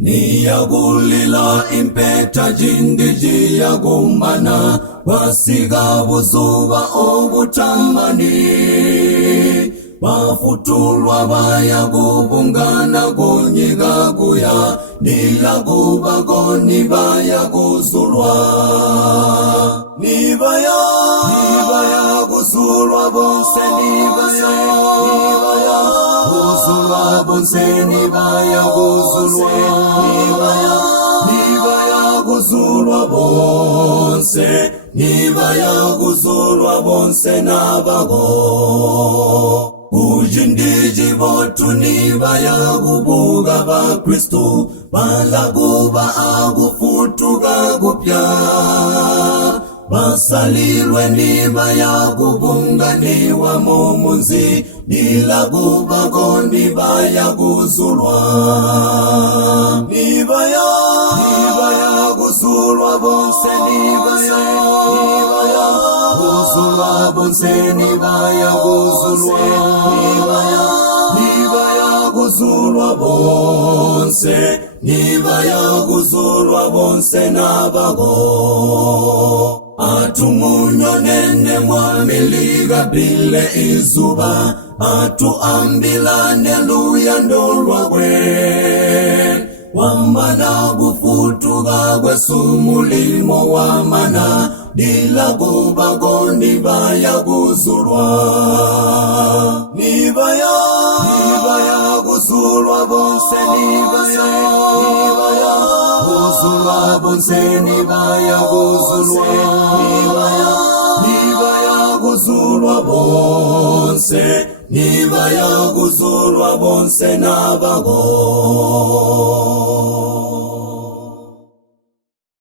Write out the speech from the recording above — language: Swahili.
niyagulila impeta jindiji yagumana wasiga buzuba obutamani bafutulwa bayagubungana gonyigaguya nilagubagoni bayaguzulwa nibaya bonse nibaya guzulwa bonse nibaya guzulwa bonse nibaya guzulwa bonse nabago ujindiji botu nibaya gubuga ba Kristu balaguba agufutuga gupya basalilwe nibaya gubunganiwa mumunzi nilagubago nibaya guzulwa nibaya guzulwa bonse nibaya guzulwa bonse nibaya guzulwa nibaya guzulwa bonse nibaya guzulwa bonse nabago atumunyo nene mwamiliga bile izuba atuambilane luyando lwagwe wamana gufutuga gwe sumulimo wamana dilagubago nibaya guzulwa nibaya guzulwa bonse nibaya guzulwa bonse nibaya guzulwa nibaya guzulwa bonse nibaya guzulwa bonse nabago